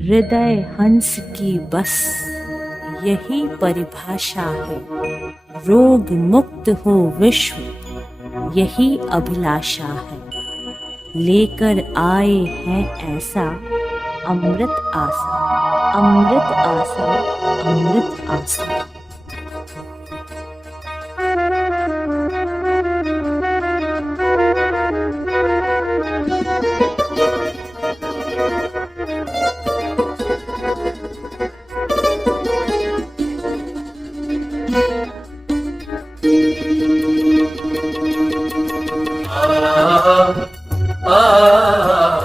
हृदय हंस की बस यही परिभाषा है। रोग मुक्त हो विश्व यही अभिलाषा है। लेकर आए हैं ऐसा अमृत आसा, अमृत आसा, अमृत आसा।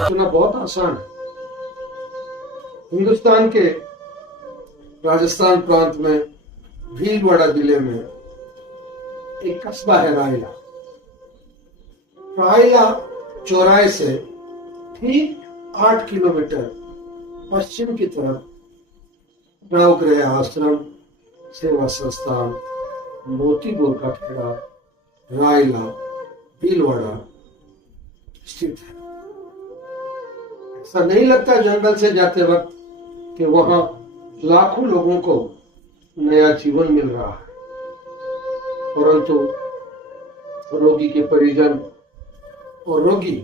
सुना बहुत आसान है। हिंदुस्तान के राजस्थान प्रांत में भीलवाड़ा जिले में एक कस्बा है रायला। रायला चौराहे से ठीक 8 किलोमीटर पश्चिम की तरफ नवग्रह आश्रम सेवा संस्थान मोतीपुर का खेड़ा रायला भीलवाड़ा स्थित है। ऐसा नहीं लगता जंगल से जाते वक्त कि वहां लाखों लोगों को नया जीवन मिल रहा है, परंतु रोगी के परिजन और रोगी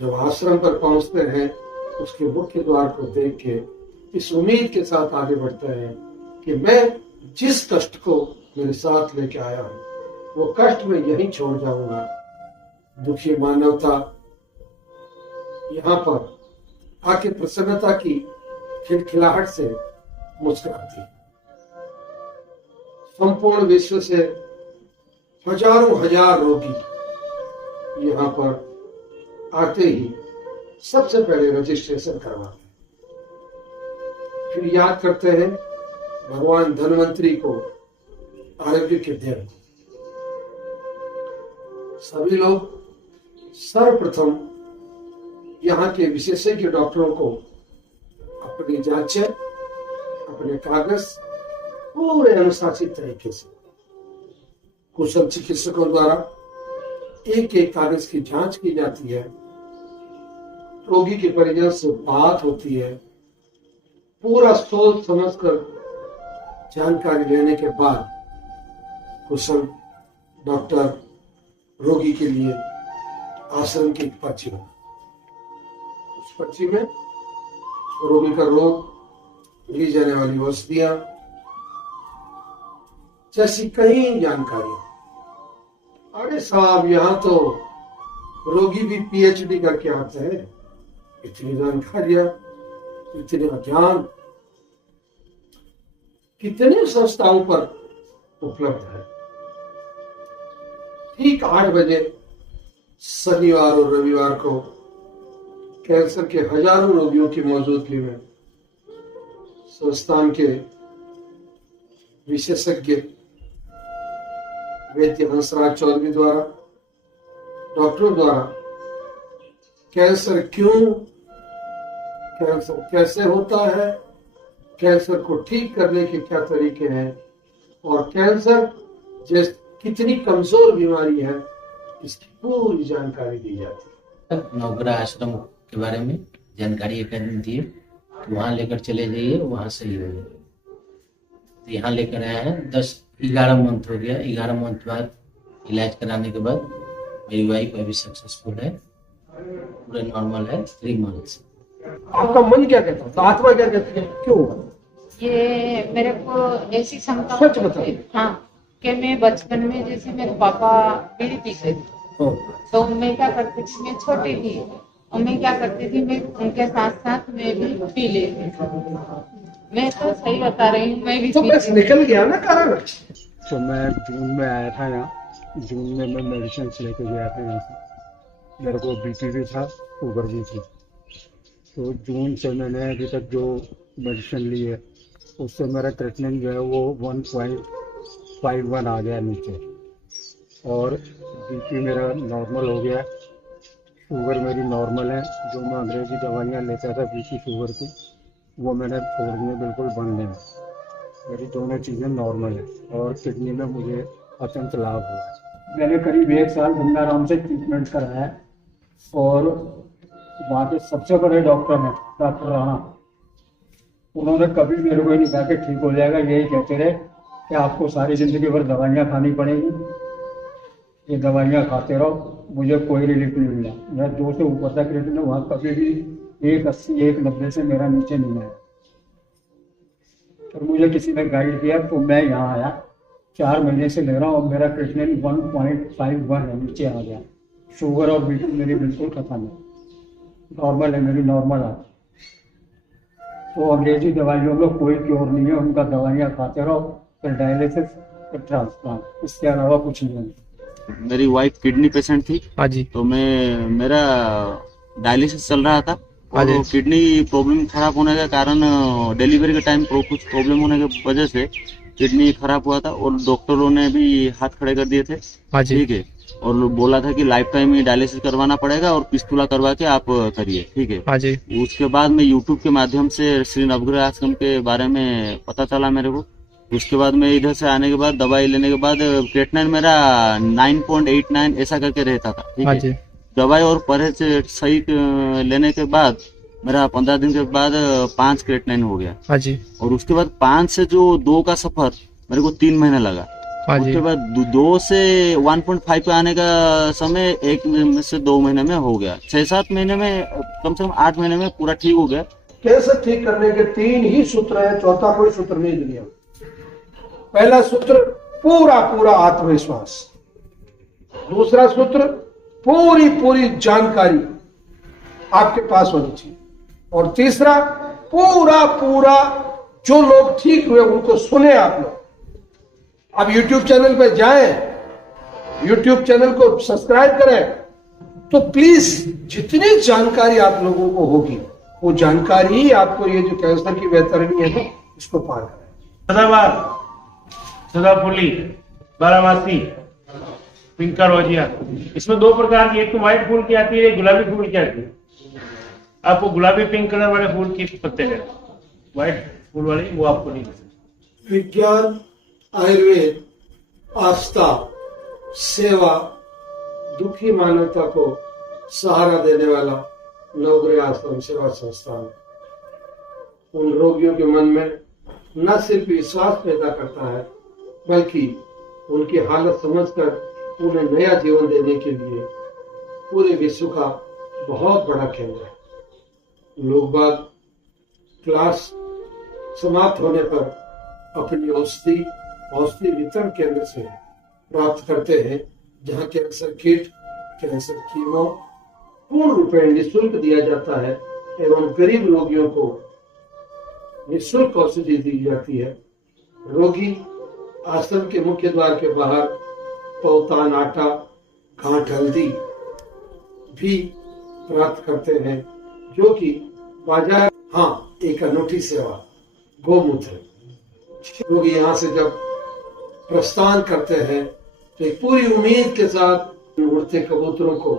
जब आश्रम पर पहुंचते हैं उसके मुख्य द्वार को देख के इस उम्मीद के साथ आगे बढ़ते हैं कि मैं जिस कष्ट को मेरे साथ लेके आया हूं वो कष्ट में यहीं छोड़ जाऊंगा। दुखी मानवता यहाँ पर आके प्रसन्नता की खिलखिलाहट से मुस्कुराती है। संपूर्ण विश्व से हजारों हजार रोगी यहाँ पर आते ही सबसे पहले रजिस्ट्रेशन करवाते हैं, फिर याद करते हैं भगवान धन्वंतरी को आरोग्य के देव। सभी लोग सर्वप्रथम यहाँ के विशेषज्ञ डॉक्टरों को अपनी जांचें, अपने कागज पूरे अनुशासित तरीके से कुशल चिकित्सकों द्वारा एक एक कागज की जांच की जाती है। रोगी के परिजन से बात होती है। पूरा सोच समझकर जानकारी लेने के बाद कुशल डॉक्टर रोगी के लिए आश्रम की पर्ची हो। उस पर्ची में रोगी का रोग, ली जाने वाली औषधियां जैसी कई जानकारियां। अरे साहब, यहाँ तो रोगी भी पीएचडी करके आते हैं। इतनी जानकारियां, इतने ज्ञान कितने संस्थाओं पर उपलब्ध है। ठीक 8 बजे शनिवार और रविवार को कैंसर के हजारों रोगियों की मौजूदगी में संस्थान के विशेषज्ञ वैद्य हंसराज चौधरी द्वारा, डॉक्टरों द्वारा कैंसर क्यों, कैंसर कैसे होता है, कैंसर को ठीक करने के क्या तरीके हैं और कैंसर जैसे कितनी कमजोर बीमारी है इसकी पूरी जानकारी दी जाती है। नवग्रह आश्रम के बारे में जानकारी एकत्र दी है, वहाँ लेकर चले जाइए, वहाँ सही हो जाएगा। तो यहाँ लेकर आए हैं, 11 मंथ हो गया। 11 मंथ बाद इलाज कराने के बाद मेरी वाइफ अभी सक्सेसफुल है, पूरा नॉर्मल है 3 मंथ्स। आपका मन क्या कहता है, आत्मा क्या कहती है, क्यों? ये मेरे को ऐसी शंका सच बताइए। हाँ, कि मैं बचपन में जैसे मेरे पापा बीड़ी पीते थे, तो मैं क्या करती थी, मैं छोटी थी और मैं क्या करती थी, मैं उनके साथ साथ मैं भी पी लेती थी। मैं तो सही बता रही हूँ, मैं भी तो बस निकल गया ना कारण। तो मैं जून में आया था यहाँ। जून में मैं मेडिसिन लेके गया था यहाँ से। मेरे को बीपी भी था, शुगर भी थी। तो जून से मैंने अभी तक जो मेडिसिन ली है उससे मेरा ट्रीटमेंट जो है वो 1.51 आ गया नीचे, और बीपी मेरा नॉर्मल हो गया। शुगर मेरी नॉर्मल है। जो मैं अंग्रेजी दवाइयाँ लेता था बीपी शुगर की, वो मैंने छोड़नी है बिल्कुल बंद है। मेरी दोनों चीज़ें नॉर्मल है और किडनी में मुझे अत्यंत लाभ हुआ है। मैंने करीब 1 साल गंगाराम से ट्रीटमेंट कराया और वहाँ के सबसे बड़े डॉक्टर हैं डॉक्टर राणा, उन्होंने कभी मेरे को नहीं कहा कि ठीक हो जाएगा, यही कहते रहे कि आपको सारी जिंदगी भर दवाइयाँ खानी पड़ेगी, ये दवाइयाँ खाते रहो। मुझे कोई रिलीफ नहीं मिला, मैं 2 से ऊपर तक क्रिएटिन वहाँ कभी भी 180 190 से मेरा नीचे नहीं आया। और मुझे किसी ने गाइड किया तो मैं यहाँ आया, 4 महीने से ले रहा हूँ और मेरा क्रिएटिन 1.51 है, नीचे आ गया। शुगर और बीपी मेरी बिल्कुल खत्म है, नॉर्मल है, मेरी नॉर्मल है। तो अंग्रेजी दवाइयों में कोई क्योर नहीं है, उनका दवाइयाँ खाते रहो, फिर डायलिसिस, फिर ट्रांसप्लांट, इसके अलावा कुछ नहीं है। मेरी वाइफ किडनी पेशेंट थी। हाँ जी। तो मेरा डायलिसिस चल रहा था हाँ जी। और किडनी प्रॉब्लम खराब होने के कारण डिलीवरी के टाइम कुछ प्रॉब्लम होने की वजह से किडनी खराब हुआ था और डॉक्टरों ने भी हाथ खड़े कर दिए थे। हाँ जी। ठीक है, और बोला था कि लाइफ टाइम ही डायलिसिस करवाना पड़ेगा और पिस्तुला करवा के आप करिए। ठीक है। हाँ जी। उसके बाद मैं यूट्यूब के माध्यम से श्री नवग्रह आश्रम के बारे में पता चला मेरे को। उसके बाद मैं इधर से आने के बाद दवाई लेने के बाद क्रिएटिनिन मेरा 9.89 ऐसा करके रहता था। ठीक हाँ है। जी। दवाई और परहेज सही लेने के बाद मेरा 15 दिन के बाद 5 क्रिएटिनिन हो गया। हाँ जी। और उसके बाद 5 से जो 2 का सफर मेरे को 3 महीने लगा। हाँ जी। उसके बाद 2 से 1.5 पे आने का समय 1 में से 2 महीने में हो गया। 6-7 महीने में, कम से कम 8 महीने में पूरा ठीक हो गया। कैंसर ठीक करने के 3 ही सूत्र है, चौथा कोई सूत्र नहीं दुनिया में। पहला सूत्र पूरा पूरा आत्मविश्वास, दूसरा सूत्र पूरी पूरी जानकारी आपके पास होनी चाहिए, और तीसरा पूरा पूरा जो लोग ठीक हुए उनको सुने आप लोग। अब YouTube चैनल पे जाएं, YouTube चैनल को सब्सक्राइब करें, तो प्लीज जितनी जानकारी आप लोगों को होगी वो जानकारी ही आपको ये जो कैंसर की बेहतरीनी है ना, इसको पार करें। सदाबहार, सदाफुली, बारामासी, पिंका रोजिया, इसमें 2 प्रकार की, एक तो व्हाइट फूल की आती है, एक गुलाबी फूल की आती है। आपको गुलाबी पिंक कलर वाले फूल की पत्ते हैं, व्हाइट फूल वाली वो आपको नहीं मिलेगी। विज्ञान, आयुर्वेद, आस्था, सेवा, दुखी मानवता को सहारा देने वाला नवग्रह आश्रम सेवा संस्थान उन रोगियों के मन में न सिर्फ विश्वास पैदा करता है, बल्कि उनकी हालत समझकर उन्हें नया जीवन देने के लिए पूरे विश्व का बहुत बड़ा केंद्र है। लोग बाग क्लास समाप्त होने पर अपनी औषधि वितरण केंद्र से प्राप्त करते हैं, जहां कैंसर किट, कैंसर कीमो पूर्ण रूप में निःशुल्क दिया जाता है एवं गरीब रोगियों को निःशुल्क औषधि दी जाती है। रोगी आश्रम के मुख्य द्वार के बाहर पौतान आटा, घाट हल्दी भी प्राप्त करते हैं, जो कि बाजार, हाँ, एक अनूठी सेवा गोमूत्र। रोगी यहाँ से जब प्रस्थान करते हैं तो एक पूरी उम्मीद के साथ उड़ते कबूतरों को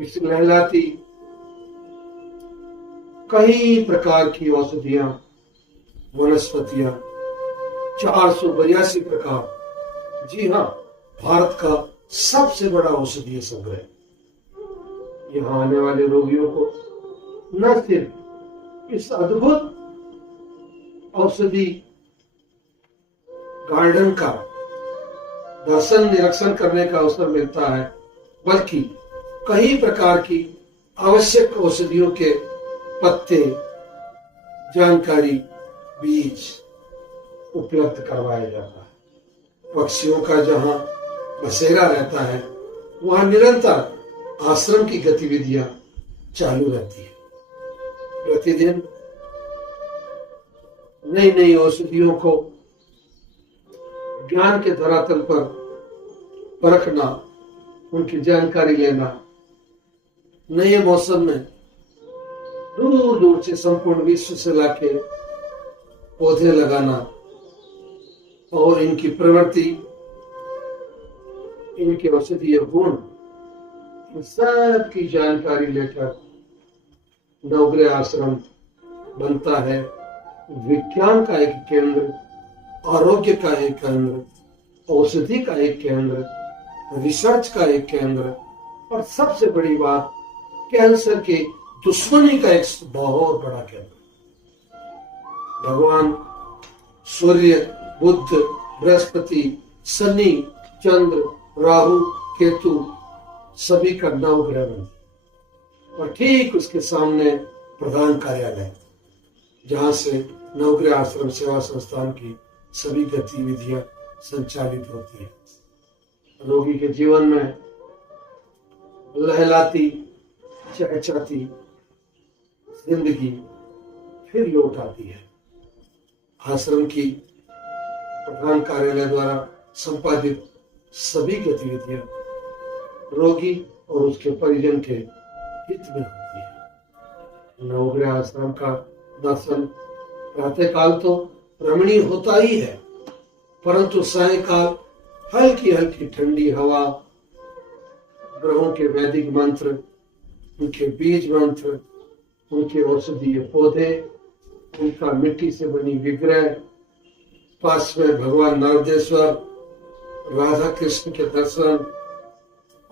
लहलाती कई प्रकार की औषधियां, वनस्पतियां, 482 प्रकार, जी हाँ, भारत का सबसे बड़ा औषधीय संग्रह। यहाँ आने वाले रोगियों को न सिर्फ इस अद्भुत औषधि गार्डन का दर्शन निरीक्षण करने का अवसर मिलता है, बल्कि कई प्रकार की आवश्यक औषधियों के पत्ते, जानकारी, बीज उपलब्ध करवाया जाता है। पक्षियों का जहां बसेरा रहता है, वहां निरंतर आश्रम की गतिविधियां चालू रहती है। प्रतिदिन नई नई औषधियों को ज्ञान के धरातल पर परखना, उनकी जानकारी लेना, नए मौसम में दूर दूर से संपूर्ण विश्व से लाके पौधे लगाना और इनकी प्रवृत्ति, इनके औषधीय गुण, इन सब की जानकारी लेकर नवग्रह आश्रम बनता है विज्ञान का एक केंद्र, आरोग्य का एक केंद्र, औषधि का एक केंद्र, रिसर्च का एक केंद्र, और सबसे बड़ी बात कैंसर की दुश्मनी का एक बहुत बड़ा केंद्र। भगवान सूर्य, बुध, बृहस्पति, शनि, चंद्र, राहु, केतु सभी का नवग्रह मंदिर और ठीक उसके सामने प्रधान कार्यालय, जहां से नवग्रह आश्रम सेवा संस्थान की सभी गतिविधियां संचालित होती है। रोगी के जीवन में लहलाती चहचहाती जिंदगी फिर लौट आती है। आश्रम की प्रधान कार्यालय द्वारा संपादित सभी गतिविधियां रोगी और उसके परिजन के हित में होती है। नवग्रह आश्रम का दर्शन प्रातः काल तो रमणीय होता ही है, परंतु सायंकाल हल्की हल्की ठंडी हवा, ग्रहों के वैदिक मंत्र, उनके बीज मंत्र, उनके औषधीय पौधे, उनका मिट्टी से बनी विग्रह, पास में भगवान नर्मदेश्वर, राधा कृष्ण के दर्शन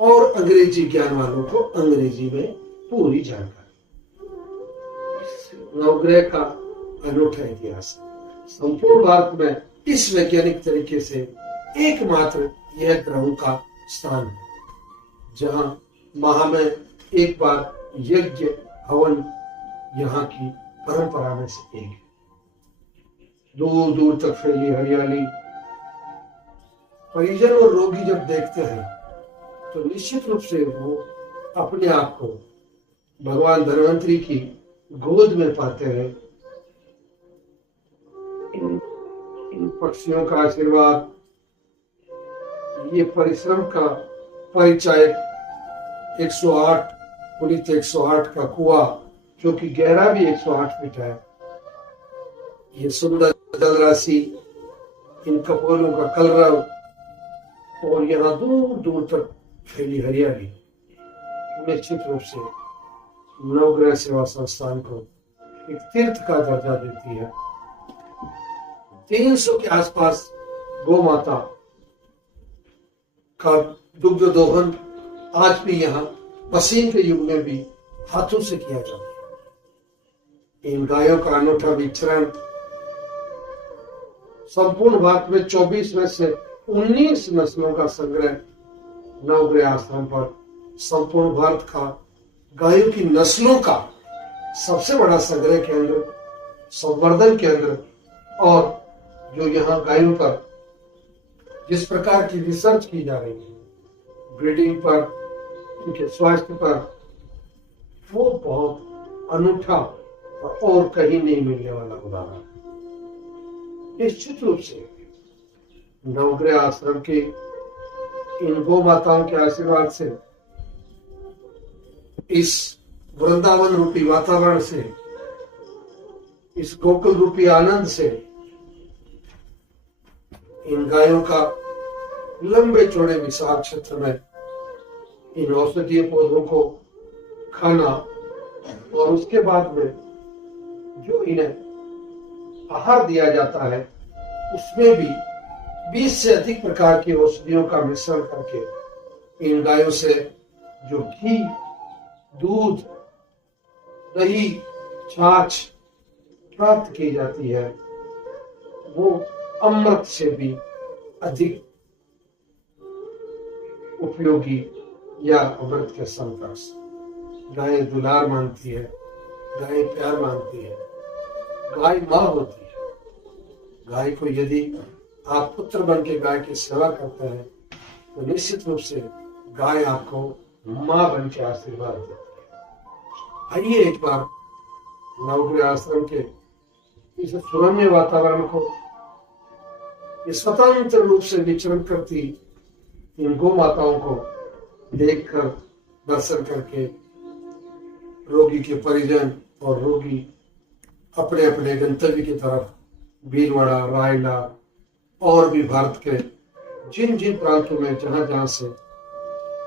और अंग्रेजी ज्ञान वालों को अंग्रेजी में पूरी जानकारी। नवग्रह का अनूठा इतिहास संपूर्ण भारत में इस वैज्ञानिक तरीके से एकमात्र यह ग्रहों का स्थान है, जहां माह में एक बार यज्ञ हवन यहाँ की परंपरा में से एक है। दूर दूर तक फैली हरियाली परिजन और रोगी जब देखते हैं तो निश्चित रूप से वो अपने आप को भगवान धन्वंतरी की गोद में पाते हैं। इन पक्षियों का आशीर्वाद, ये परिश्रम का परिचय, 108 पुलित 108 का कुआं जो कि गहरा भी 108 फीट है, ये सुंदर जल राशि, इन कपोलों का कलरव और यहाँ दूर दूर तक फैली हरियाली निश्चित रूप से नवग्रह सेवा संस्थान को एक तीर्थ का दर्जा देती है। 300 के आसपास गौ माता का दुग्ध दोहन आज भी यहाँ पसीन के युग में भी हाथों से किया जाता है। इन गायों का अनूठा विचरण संपूर्ण भारत में 24 में से 19 नस्लों का संग्रह नवग्रह आश्रम पर संपूर्ण भारत का गायों की नस्लों का सबसे बड़ा संग्रह केंद्र, संवर्धन केंद्र और जो यहाँ गायों पर जिस प्रकार की रिसर्च की जा रही है, ब्रीडिंग पर, उनके स्वास्थ्य पर, वो बहुत अनूठा और कहीं नहीं मिलने वाला उदाहरण। निश्चित रूप से नवग्रह आश्रम के इन गौ माताओं के आशीर्वाद से, इस वृंदावन रूपी वातावरण से, इस गोकुल रूपी आनंद से, इन गायों का लंबे चौड़े विशाल क्षेत्र में इन औषधीय पौधों को खाना और उसके बाद में जो इन्हें आहार दिया जाता है उसमें भी 20 से अधिक प्रकार की औषधियों का मिश्रण करके इन गायों से जो घी, दूध, दही, छाछ प्राप्त की जाती है वो अमृत से भी अधिक उपयोगी या अमृत के समकक्ष। गाय दुलार मांगती है, गाय प्यार मांगती है, गाय माँ होती है। गाय को यदि आप पुत्र बन के गाय की सेवा करते हैं तो निश्चित रूप से गाय आपको माँ बन के आशीर्वाद देती है। आइए एक बार नवग्रह आश्रम के इस सुरम्य वातावरण को, स्वतंत्र रूप से विचरण करती इन गौ माताओं को देखकर, दर्शन करके रोगी के परिजन और रोगी अपने अपने गंतव्य की तरफ भीलवाड़ा, रायला और भी भारत के जिन जिन प्रांतों में जहां जहां से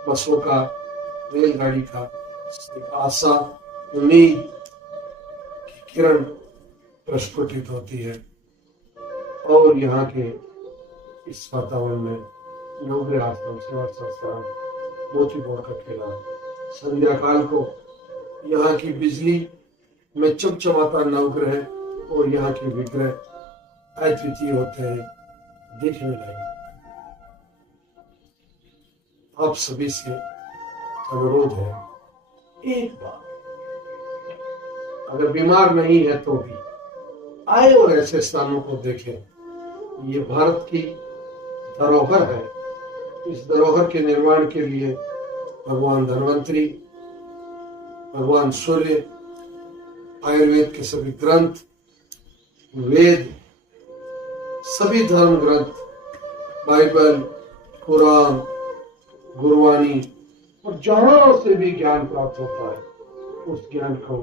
बसों का, रेलगाड़ी का एक आशा, उम्मीद की किरण प्रस्फुटित होती है और यहाँ के इस वातावरण में नवग्रह आश्रम सेवा संस्थान मोती बोर्ड का किला संध्या काल को यहाँ की बिजली में चमचमाता नवग्रह और यहाँ के विग्रह अद्वितीय होते हैं, देखने लायक। आप सभी से अनुरोध है, एक बार अगर बीमार नहीं है तो भी आए और ऐसे स्थानों को देखें। ये भारत की धरोहर है। इस धरोहर के निर्माण के लिए भगवान धन्वंतरी, भगवान सूर्य, आयुर्वेद के सभी ग्रंथ, वेद, सभी धर्म ग्रंथ, बाइबल, कुरान, गुरबानी और जहां से भी ज्ञान प्राप्त होता है, उस ज्ञान को